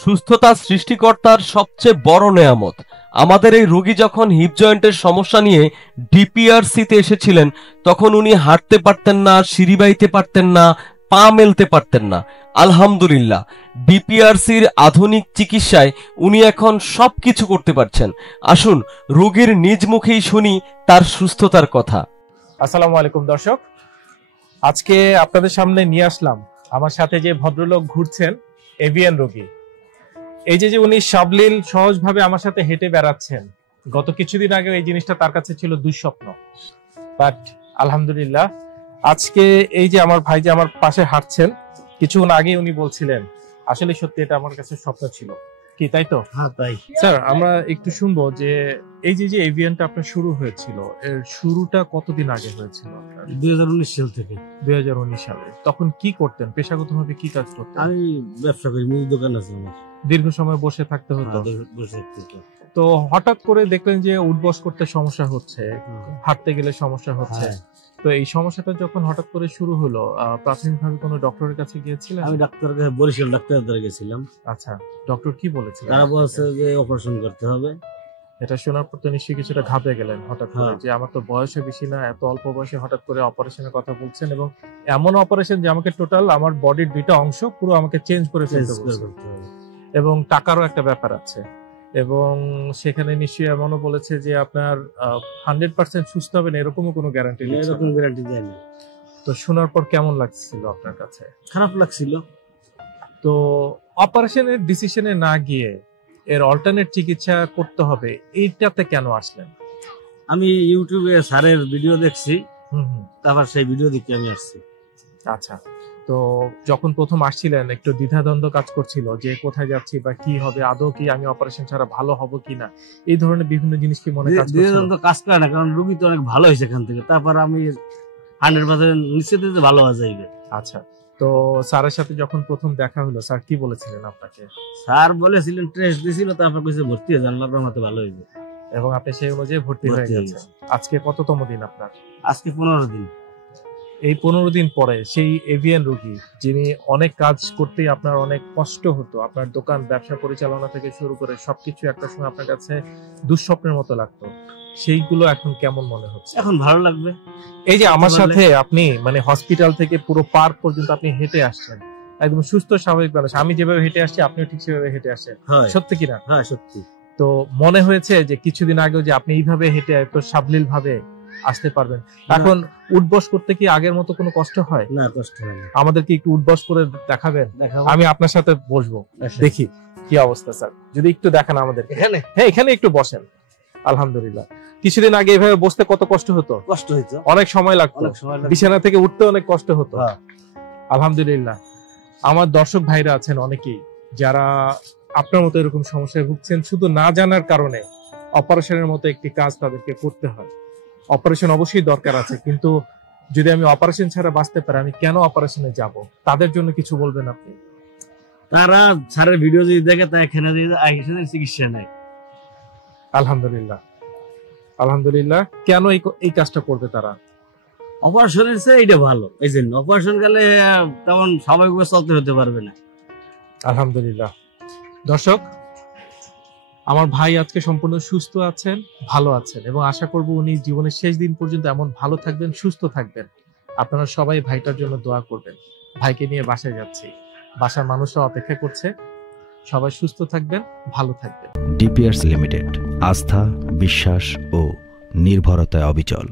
সুস্থতা সৃষ্টিকর্তার সবচেয়ে বড় নেয়ামত। আমাদের এই রোগী যখন হিপ জয়েন্টের সমস্যা নিয়ে ডিপিআরসিতে এসেছিলেন, তখন উনি হাঁটতে পারতেন না, সিঁড়ি বাইতে পারতেন না, পা মেলতে পারতেন না। আলহামদুলিল্লাহ, ডিপিআরসির আধুনিক চিকিৎসায় উনি এখন সবকিছু করতে পারছেন। আসুন রোগীর নিজ মুখেই শুনি তার সুস্থতার কথা। আসসালামু আলাইকুম দর্শক, আজকে আপনাদের সামনে নিয়ে আসলাম আমার সাথে যে ভদ্রলোক ঘুরছেন, এভিয়ান রোগী। এই যে উনি সাবলীল সহজভাবে আমার সাথে হেঁটে বেড়াচ্ছেন। গত কিছুদিন আগে এই জিনিসটা তার কাছে ছিল দুঃস্বপ্ন, বাট আলহামদুলিল্লাহ আজকে এই যে আমার ভাই যে আমার পাশে হাঁটছেন, কিছুক্ষণ আগে উনি বলছিলেন আসলে সত্যি এটা আমার কাছে স্বপ্ন ছিল। কি তাই তো? হ্যাঁ তাই। স্যার, আমরা একটু শুনবো যে এই যে এভিয়ানটা আপনার শুরু হয়েছিল, এর শুরুটা কতদিন আগে হয়েছিল? 2019 সাল থেকে। 2019 সালে। তখন কি করতেন, পেশাগতভাবে কি কাজ করতেন? আমি ব্যবসা করি, মুদি দোকান আছে আমার। দীর্ঘ সময় বসে থাকতে হতো। বসে থাকতে। তো হঠাৎ করে দেখলেন যে উঠবস করতে সমস্যা হচ্ছে, হাঁটতে গেলে সমস্যা হচ্ছে। তো এই সমস্যাটা যখন হঠাৎ করে শুরু হলো, প্রাথমিকভাবে কোনো ডক্টরের কাছে গিয়েছিলেন? আমি ডাক্তারের কাছে, বরিশাল ডাক্তারের দ্বারা গেছিলাম। আচ্ছা, ডক্টর কি বলেছিলেন? তারা বলছে যে অপারেশন করতে হবে। এটা শোনার পর তো নিশ্চয়ই কিছুটা ঘাবড়ে গেলেন হঠাৎ করে, যে আমার তো বয়সও বেশি না, এত অল্প বয়সে হঠাৎ করে অপারেশনের কথা বলছেন, এবং এমন অপারেশন যে আমাকে টোটাল আমার বডির দুইটা অংশ পুরো আমাকে চেঞ্জ করে ফেলতে বলছে, এবং টাকারও একটা ব্যাপার আছে। এবং সেখানে নিশ্চয়ই এমনও বলেছে যে আপনার 100% সুস্থ হবেন এরকমও কোনো গ্যারান্টি নেই। এরকম গ্যারান্টি দেয় না। তো শোনার পর কেমন লাগছিল আপনার কাছে? খারাপ লাগছিল। তো অপারেশনের ডিসিশনে না গিয়ে এর অল্টারনেট চিকিৎসা করতে হবে, এইটাতে কেন আসলেন? আমি ইউটিউবে স্যারের ভিডিও দেখছি, তারপর সেই ভিডিও দেখে আমি আসছি। আচ্ছা, তো যখন প্রথম আসছিলেন একটু দ্বিধাদ্বন্দ্ব কাজ করছিল যে কোথায় যাচ্ছি বা কি হবে, আদৌ কি আমি অপারেশন ছাড়া ভালো হব কিনা, এই ধরনের বিভিন্ন জিনিস কি মনে কাজ করছিল? দ্বিধাদ্বন্দ্ব কাজ করে না, কারণ রোগী তো অনেক ভালো হয়েছে এখান থেকে। তারপর আমি 100% নিশ্চিত যে ভালো হয়ে যাবে। আচ্ছা, তো স্যারের সাথে যখন প্রথম দেখা হলো, স্যার কি বলেছিলেন আপনাকে? স্যার বলেছিলেন, টেস্ট দিছিল, তারপর কইছে ভর্তি হয়ে যান, আল্লাহর রহমতে ভালো হইবে। এবং আপনি সেই অনুযায়ী ভর্তি হয়ে গেছেন। আজকে কততম দিন আপনার? আজকে 15 দিন। এই 15 দিন পরে সেই এভিয়ান রোগী, যিনি অনেক কাজ করতেই আপনার অনেক কষ্ট হতো, আপনার দোকান ব্যবসা পরিচালনা থেকে শুরু করে সবকিছু একটা সময় আপনার কাছে দুঃস্বপ্নের মতো লাগতো, সেইগুলো এখন কেমন মনে হচ্ছে? এখন ভালো লাগবে। এই যে আমার সাথে আপনি মানে হসপিটাল থেকে পুরো পার্ক পর্যন্ত আপনি হেঁটে আসছেন, একদম সুস্থ স্বাভাবিক মানুষ। আমি যেভাবে হেঁটে আসছি আপনিও ঠিক সেভাবে হেঁটে আসছেন, সত্যি কিনা? হ্যাঁ সত্যি। তো মনে হয়েছে যে কিছুদিন আগেও যে আপনি এইভাবে হেঁটে এত সাবলীল ভাবে আসতে পারবেন। এখন উঠবস করতে কি আগের মতো কোনো কষ্ট হয়? না, কষ্ট হয় না। আমাদেরকে একটু উঠবস করে দেখাবেন? আমি আপনার সাথে বসবো, দেখি কি অবস্থা। স্যার যদি একটু দেখান আমাদেরকে। হ্যাঁ, এখানে একটু বসেন। আলহামদুলিল্লাহ, কিছুদিন আগে এভাবে বসতে কত কষ্ট হতো? কষ্ট হইতো, অনেক সময় লাগতো, বিছানা থেকে উঠতে অনেক কষ্ট হতো। আলহামদুলিল্লাহ, আমার দর্শক ভাইরা আছেন অনেকেই যারা আপনার মতো এরকম সমস্যায় ভুগছেন, শুধু না জানার কারণে অপারেশনের মতো একটি কাজ তাদেরকে করতে হয়। অপারেশন অবশ্যই দরকার আছে, কিন্তু যদি আমি অপারেশন ছাড়া বাঁচতে পারি, আমি কেন অপারেশনে যাব? তাদের জন্য কিছু বলবেন আপনি? তারা স্যারের ভিডিও যদি দেখে তা এখানে চিকিৎসা নেয়। আলহামদুলিল্লাহ, আলহামদুলিল্লাহ। কেন এই কাজটা করবে তারা? অপারেশনের চেয়ে এটা ভালো, এই জন্য অপারেশন গেলে তেমন স্বাভাবিকভাবে চলতে হতে পারবে না। আলহামদুলিল্লাহ। দর্শক, আমার ভাই আজকে সম্পূর্ণ সুস্থ আছেন, ভালো আছেন, এবং আশা করব উনি জীবনের শেষ দিন পর্যন্ত এমন ভালো থাকবেন, সুস্থ থাকবেন। আপনারা সবাই ভাইটার জন্য দোয়া করবেন। ভাইকে নিয়ে বাসায় যাচ্ছি, বাসার মানুষরা অপেক্ষা করছে। সবাই সুস্থ থাকবেন, ভালো থাকবেন। ডিপিআরস লিমিটেড, আস্থা, বিশ্বাস ও নির্ভরতায় অবিচল।